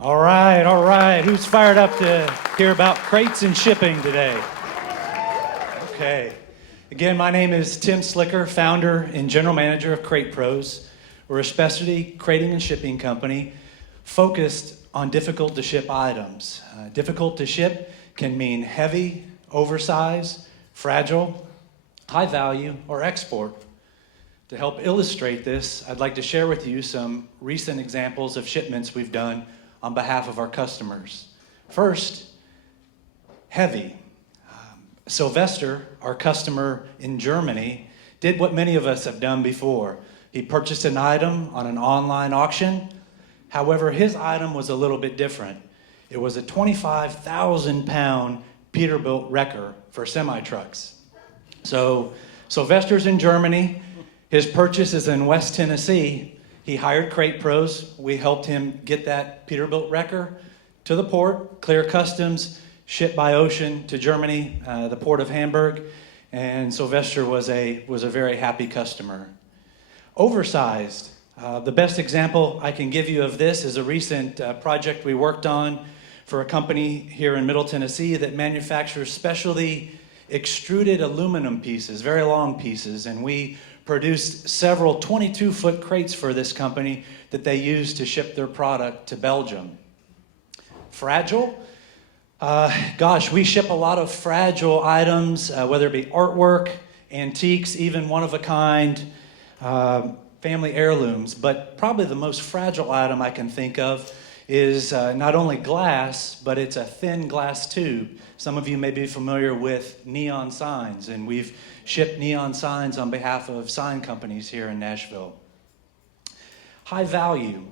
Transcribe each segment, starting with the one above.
All right, all right. Who's fired up to hear about crates and shipping today? Okay. Again, my name is Tim Slicker, founder and general manager of Crate Pros. We're a specialty crating and shipping company focused on difficult to ship items. Difficult to ship can mean heavy, oversized, fragile, high value, or export. To help illustrate this, I'd like to share with you some recent examples of shipments we've done on behalf of our customers. First, heavy. Sylvester, our customer in Germany, did what many of us have done before. He purchased an item on an online auction. However, his item was a little bit different. It was a 25,000-pound Peterbilt wrecker for semi-trucks. So Sylvester's in Germany. His purchase is in West Tennessee. He hired Crate Pros. We helped him get that Peterbilt wrecker to the port, clear customs, ship by ocean to Germany, the port of Hamburg, and Sylvester was a very happy customer. Oversized. The best example I can give you of this is a recent project we worked on for a company here in Middle Tennessee that manufactures specialty extruded aluminum pieces, very long pieces, and we produced several 22-foot crates for this company that they use to ship their product to Belgium. Fragile. We ship a lot of fragile items, whether it be artwork, antiques, even one-of-a-kind, family heirlooms. But probably the most fragile item I can think of is not only glass, but it's a thin glass tube. Some of you may be familiar with neon signs, and we've shipped neon signs on behalf of sign companies here in Nashville. High value.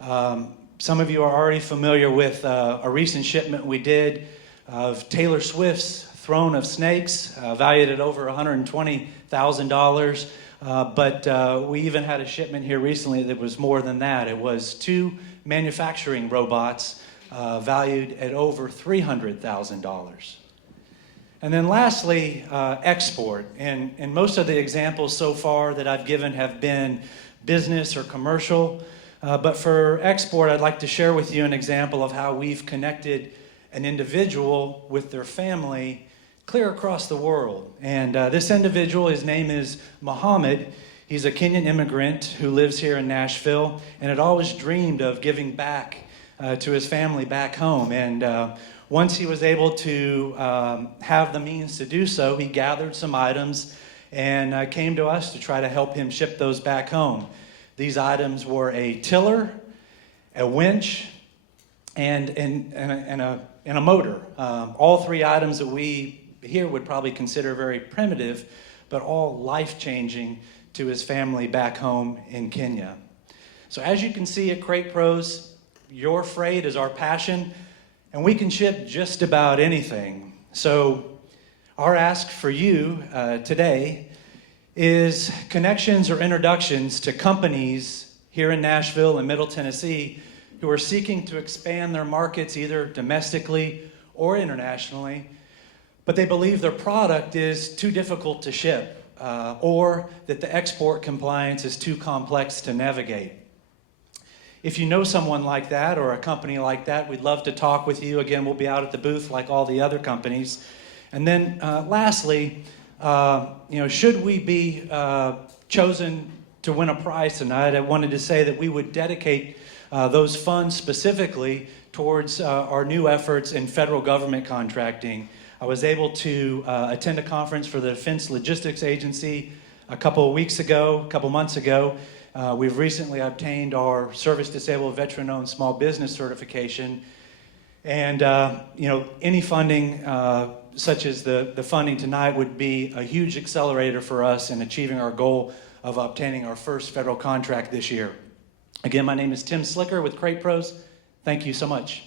Some of you are already familiar with a recent shipment we did of Taylor Swift's Throne of Snakes, valued at over $120,000. But we even had a shipment here recently that was more than that. It was 2 manufacturing robots valued at over $300,000. And then lastly, export. And most of the examples so far that I've given have been business or commercial. But for export, I'd like to share with you an example of how we've connected an individual with their family clear across the world. And this individual, his name is Muhammad. He's a Kenyan immigrant who lives here in Nashville and had always dreamed of giving back to his family back home. And once he was able to have the means to do so, he gathered some items and came to us to try to help him ship those back home. These items were a tiller, a winch, and a motor. All 3 items that we here would probably consider very primitive, but all life-changing to his family back home in Kenya. So as you can see at Crate Pros, your freight is our passion, and we can ship just about anything. So our ask for you today is connections or introductions to companies here in Nashville and Middle Tennessee who are seeking to expand their markets either domestically or internationally, but they believe their product is too difficult to ship or that the export compliance is too complex to navigate. If you know someone like that or a company like that, we'd love to talk with you. Again, we'll be out at the booth like all the other companies. And then lastly, should we be chosen to win a prize tonight, I wanted to say that we would dedicate those funds specifically towards our new efforts in federal government contracting. I was able to attend a conference for the Defense Logistics Agency a couple months ago. We've recently obtained our Service Disabled Veteran-Owned Small Business Certification. And, any funding such as the funding tonight would be a huge accelerator for us in achieving our goal of obtaining our first federal contract this year. Again, my name is Tim Slicker with Crate Pros. Thank you so much.